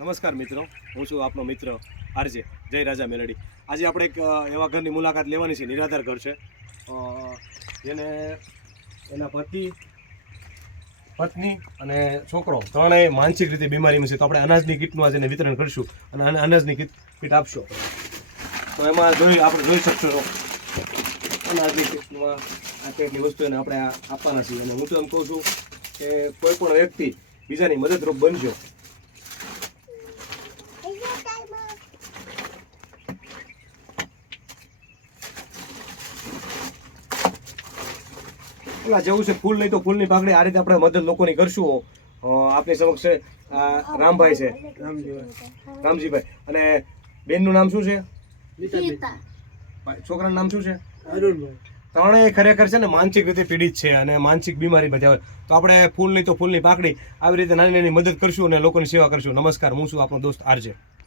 નમસ્કાર મિત્રો, હું છું આપનો મિત્ર આરજે જય રાજા મેલડી. આજે આપણે એક એવા ઘરની મુલાકાત લેવાની છે. નિરાધાર ઘર છે, જેને એના પત્ની અને છોકરો ત્રણેય માનસિક રીતે બીમારીમાં છે. તો આપણે અનાજની કીટનું આજે વિતરણ કરીશું અને અનાજની કીટ આપશો. તો એમાં આપણે જોઈ શકશો અનાજની કીટમાં આ પેટની વસ્તુ એને આપણે આપવાના છીએ. અને હું તો એમ કહું છું કે કોઈ પણ વ્યક્તિ બીજાની મદદરૂપ બનજો. જેવું છે ફૂલ નહીં તો ફૂલની પાકડી, આ રીતે આપણે મદદ લોકોની કરશું. આપની સમક્ષ રામભાઈ છે, રામજીભાઈ, અને બેનનું નામ શું છે? છોકરાનું નામ શું છે? ત્રણેય ખરેખર છે ને માનસિક રીતે પીડિત છે અને માનસિક બીમારી બજાવે. તો આપણે ફૂલ નહીં તો ફૂલની પાકડી આવી રીતે નાની નાની મદદ કરશું અને લોકોની સેવા કરશું. નમસ્કાર, હું છું આપણો દોસ્ત આરજે.